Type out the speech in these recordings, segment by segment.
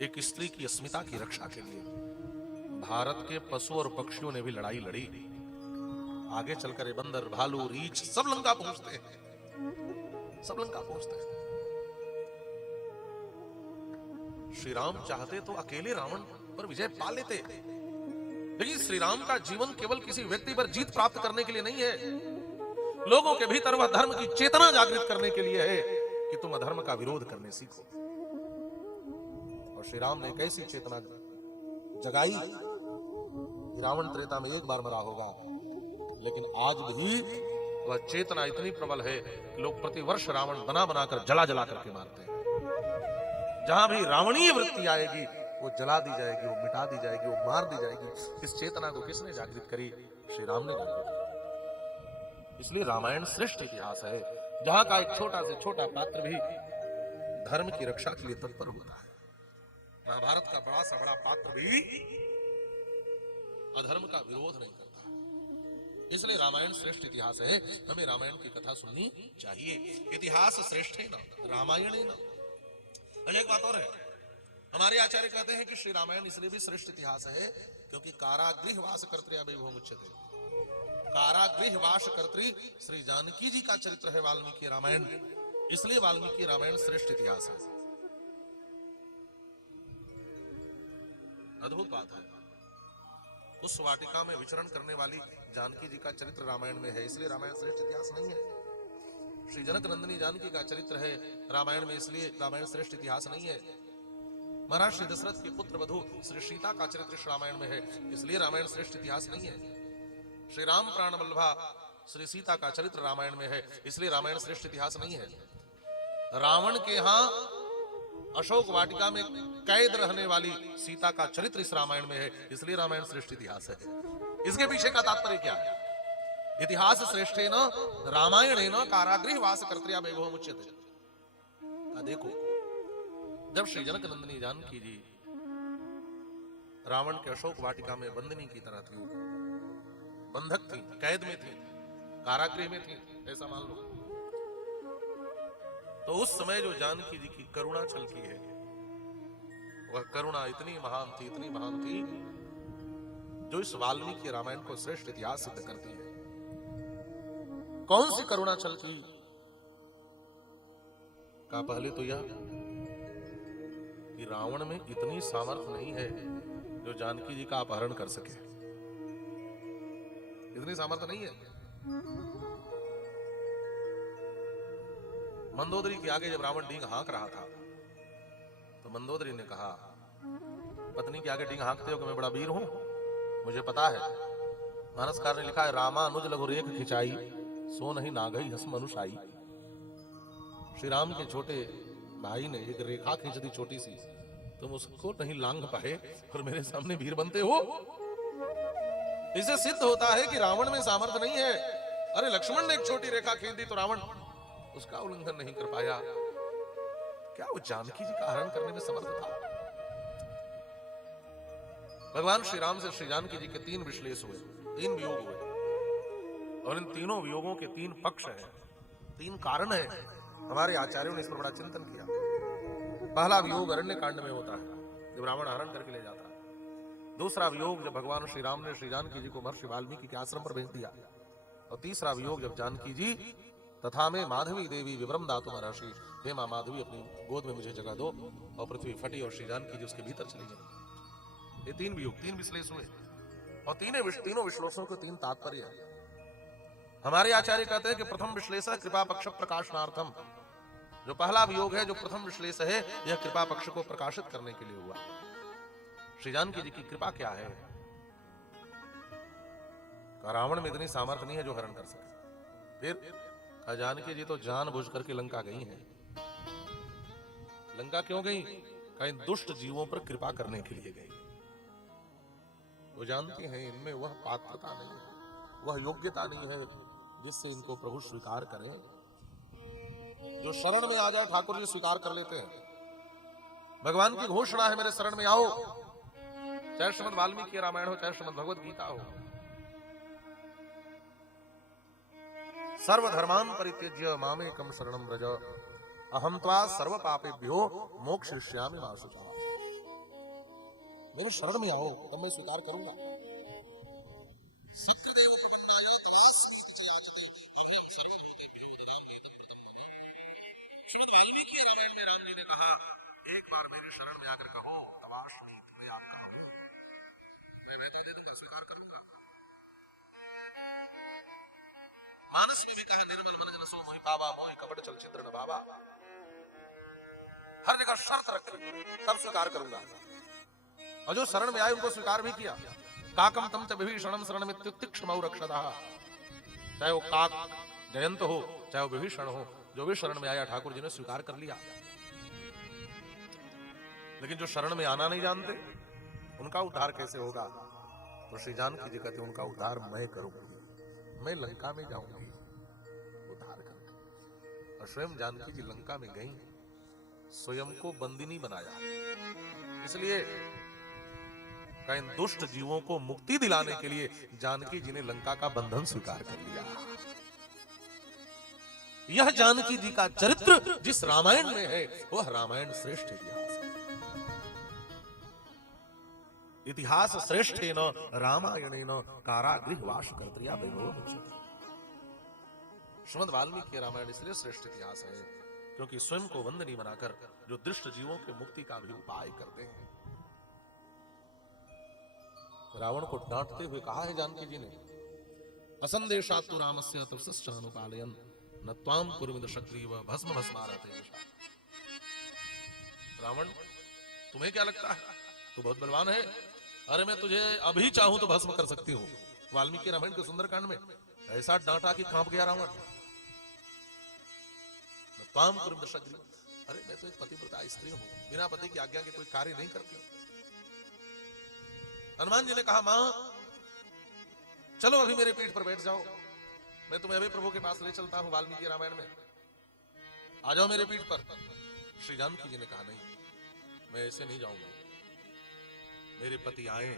एक स्त्री की अस्मिता की रक्षा के लिए भारत के पशु और पक्षियों ने भी लड़ाई लड़ी। आगे चलकर ये बंदर, भालू, रीछ सब लंका पहुंचते हैं, सब लंका पहुंचते हैं। श्री राम चाहते तो अकेले रावण पर विजय पा लेते, लेकिन श्री राम का जीवन केवल किसी व्यक्ति पर जीत प्राप्त करने के लिए नहीं है, लोगों के भीतर वह धर्म की चेतना जागृत करने के लिए है कि तुम अधर्म का विरोध करने सीखो। और श्री राम ने एक ऐसी चेतना जगाई कि रावण त्रेता में एक बार मरा होगा, लेकिन आज भी वह चेतना इतनी प्रबल है कि लोग प्रतिवर्ष रावण बना बनाकर जला जला करके मारते हैं। जहां भी रावणीय वृत्ति आएगी वो जला दी जाएगी, वो मिटा दी जाएगी, वो मार दी जाएगी। इस चेतना को किसने जागृत करी? श्री राम ने जागृत करी। इसलिए रामायण श्रेष्ठ इतिहास है, जहां का एक छोटा से छोटा पात्र भी धर्म की रक्षा के लिए तत्पर होता है। महाभारत का बड़ा सा बड़ा पात्र भी अधर्म का विरोध नहीं करता। इसलिए रामायण श्रेष्ठ इतिहास है, हमें रामायण की कथा सुननी चाहिए। इतिहास श्रेष्ठ है ना, रामायण है ना। एक बात और है, हमारे आचार्य कहते हैं कि श्री रामायण इसलिए भी श्रेष्ठ इतिहास है क्योंकि कारागृह वास कर्तृ कारागृह वास कर्तृ श्री जानकी जी का चरित्र है वाल्मीकि रामायण, इसलिए वाल्मीकि रामायण श्रेष्ठ इतिहास है। अद्भुत बात है, उस वाटिका में विचरण करने वाली जानकी जी का चरित्र रामायण में है, इसलिए रामायण श्रेष्ठ इतिहास नहीं है। श्री जनक नंदिनी जानकी का चरित्र है रामायण में, इसलिए रामायण श्रेष्ठ इतिहास नहीं है। महाराज श्री दशरथ की पुत्र वधू श्री सीता का चरित्र रामायण में है, इसलिए रामायण श्रेष्ठ इतिहास नहीं है। श्री राम प्राण वल्लभा श्री सीता का चरित्र रामायण में है, इसलिए रामायण श्रेष्ठ इतिहास नहीं है। रावण के यहां अशोक वाटिका में कैद रहने वाली सीता का चरित्र इस रामायण में है, इसलिए रामायण श्रेष्ठ इतिहास है। इसके पीछे का तात्पर्य क्या है? इतिहास श्रेष्ठ है न रामायण है न कारागृह वास कर्तृ वैभवम् उच्यते। देखो, जब श्री जनक नंदिनी जानकी जी रावण के अशोक वाटिका में बंदनी की तरह थी, बंधक थी, कैद में थी, कारागृह में थी, ऐसा मान लो, तो उस समय जो जानकी जी की करुणा छलकी है, वह करुणा इतनी महान थी, इतनी महान थी, जो इस वाल्मीकि रामायण को श्रेष्ठ इतिहास सिद्ध करती है। कौन सी करुणा छलकी? का पहले तो यह कि रावण में इतनी सामर्थ्य नहीं है जो जानकी जी का अपहरण कर सके, इतनी सामर्थ्य नहीं है। मंदोदरी के आगे जब रावण डींग हाँक रहा था तो मंदोदरी ने कहा, पत्नी के आगे डींग हाँकते हो कि मैं बड़ा वीर हूं? मुझे पता है। मानसकार ने लिखा है, रामा अनुज लघु रेख खिंचाई, सो नहीं नागई हस मनुषाई। श्री राम के छोटे भाई ने एक रेखा खींच दी छोटी सी, तुम उसको नहीं लांघ पाए और मेरे सामने वीर बनते हो। इससे सिद्ध होता है कि रावण में सामर्थ्य नहीं है। अरे लक्ष्मण ने एक छोटी रेखा खींच दी तो रावण उसका उल्लंघन नहीं कर पाया। क्या वो जानकी जी का हरण करने में समर्थ था? भगवान श्री राम से श्री जानकी जी के 3 विश्लेष हुए, 3 वियोग हुए, और इन तीनों वियोगों के 3 पक्ष हैं, 3 कारण हैं। हमारे आचार्यों ने इस पर बड़ा चिंतन किया। पहला वियोग अरण्य कांड में होता है, जब रावण हरण करके ले जाता है। दूसरा वियोग जब भगवान श्री राम ने श्री जानकी जी को महर्षि वाल्मीकि के आश्रम पर भेज दिया। और तीसरा वियोग जब जानकी जी तथा में माधवी देवी विवरम दातु महर्षि, हे मां माधवी अपनी गोद में मुझे जगह दो, और पृथ्वी फटी और श्री जानकी जी उसके भीतर चली गई। ये 3 वियोग, 3 विश्लेष हुए, और तीनों विश्लेषों के 3 तात्पर्य है। हमारे आचार्य कहते हैं कि प्रथम विश्लेष है कृपा पक्ष प्रकाशनार्थम। जो पहला वियोग है, जो प्रथम विश्लेष है, यह कृपा पक्ष को प्रकाशित करने के लिए हुआ। श्री जानकी जी की कृपा क्या है? रावण में इतनी सामर्थ्य नहीं है जो हरण कर सके। फिर जानकी जी तो जानबूझ करके लंका गई हैं। लंका क्यों गई? कहीं दुष्ट जीवों पर कृपा करने के लिए गई। वो जानती हैं इनमें वह पात्रता नहीं है, वह योग्यता नहीं है जिससे इनको प्रभु स्वीकार करें। जो शरण में आ जाए ठाकुर जी स्वीकार कर लेते हैं। भगवान की घोषणा है, मेरे शरण में आओ, चाहे श्रीमद् वाल्मीकि रामायण हो, चाहे श्रीमद् भगवद गीता हो। सर्वधर्मान् परित्यज्य मामेकं शरणं व्रज, अहं त्वा सर्व पापेभ्यो मोक्षयिष्यामि मा शुचः। मेरे शरण में आओ, तब मैं स्वीकार करूंगा। सत्यदेव प्रपन्नाय तवास्मि इति याचते अभयं सर्वभूतेभ्यो ददामि इदं प्रथमम्। श्रीमद् वाल्मीकि रामायण में राम जी ने कहा, एक बार मेरी शरण में आकर कहो तवास्मि, मैं आपका हूं, मैं रहता दे दूंगा, स्वीकार करूंगा। मानस में भी कहा, निर्मल मन जन सो मोहि पावा, मोहि कपट चल छिद्र न भावा। हर जगह शर्त रखी, तब स्वीकार करूंगा। और जो शरण में आए उनको स्वीकार भी किया। काकम तम च विभीषणम शरणमित्युत्तिक्षमौ रक्षतः। चाहे वो काक जयंत हो, चाहे वो विभीषण हो, जो भी शरण में आया ठाकुर जी ने स्वीकार कर लिया। लेकिन जो शरण में आना नहीं जानते, उनका उद्धार कैसे होगा? तो श्री जानकी जी कहते, उनका उद्धार मैं करूंगी, मैं लंका में जाऊंगी उद्धार करूंगी। और स्वयं जानकी जी लंका में गई, स्वयं को बंदिनी बनाया। इसलिए इन दुष्ट जीवों को मुक्ति दिलाने के लिए जानकी जी ने लंका का बंधन स्वीकार कर लिया। यह जानकी जी का चरित्र जिस रामायण में है, वह रामायण श्रेष्ठ इतिहास है। इतिहास श्रेष्ठेन रामायणेन कारागृहवास कर्तृया वैभवो मुच्यते। श्रीमद् वाल्मीकि रामायण इसलिए श्रेष्ठ इतिहास है क्योंकि स्वयं को बंदनी बनाकर जो दुष्ट जीवों के मुक्ति का भी उपाय करते हैं। रावण को डांटते हुए कहा है जानकी जी ने, असंदेशात् तु रामस्य तपस्यानुपालयन् न त्वां कुर्विद शक्रिव भस्म भस्मारते। रावण, तुम्हें क्या लगता है तू बहुत बलवान है? अरे मैं तुझे अभी चाहूं तो भस्म कर सकती हूं। वाल्मीकि रामायण के सुंदरकांड में ऐसा डांटा कि कांप गया रावण। न त्वां कुर्विद शक्रिव, अरे मैं तो एक पतिव्रता स्त्री हूं, बिना पति की आज्ञा के कोई कार्य नहीं करती। हनुमान जी ने कहा, मां चलो अभी मेरे पीठ पर बैठ जाओ, मैं तुम्हें अभी प्रभु के पास ले चलता हूं। वाल्मीकि रामायण में आ जाओ मेरे पीठ पर। श्री जानकी जी ने कहा, नहीं, मैं ऐसे नहीं जाऊंगा। मेरे पति आए,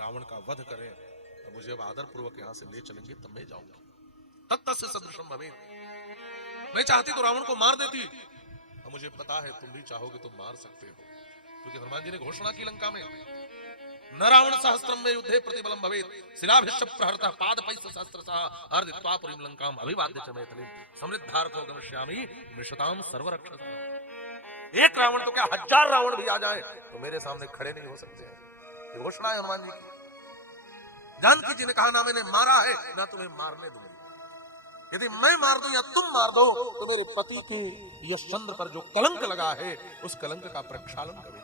रावण का वध करें, तो मुझे अब आदर पूर्वक यहां से ले चलेंगे, तब मैं जाऊंगी। तत्तस्य सदृशम भवेत्। मैं चाहती तो रावण को मार देती, अब मुझे पता है तुम भी चाहोगे तो मार सकते हो, क्योंकि हनुमान जी ने घोषणा की लंका में, न रावण सहस्त्रम में युद्धे प्रतिबलम भवेत् शिलाभिश्च प्रहरतः पादपैश्च सहस्रशः अर्दित्वा पुरीं लंकाम् अभिवाद्य च मैथिलीं समृद्धार्थो गमिष्यामि मिषतां सर्वरक्षसाम्। एक रावण तो क्या 1000 रावण भी आ जाए तो मेरे सामने खड़े नहीं हो सकते हैं। ये घोषणा है हनुमान जी की। जानकी जी ने कहा, ना मैंने मारा है ना तुम्हें मारने दूंगी। यदि मैं मार दूं या तुम मार दो तो मेरे पति के यश चंद्र पर जो कलंक लगा है, उस कलंक का प्रक्षालन करें।